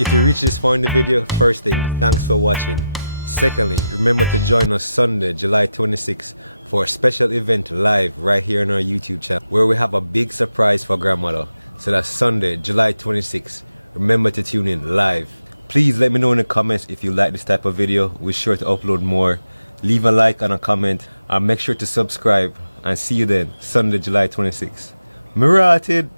If you reach this far in the video, first thing, thanks for watching. Secondly, remember to join us Sunday, July 26th for a special event live right here on our YouTube channel where we have a big surprise for grandmother. So that's Sunday, July 26th. Remember to tune in live. Please let me know in the comments if you like this type of video. We're sure to upload more. Leave a like and a comment and make sure to subscribe, and see you then Sunday, July 26th. Marated!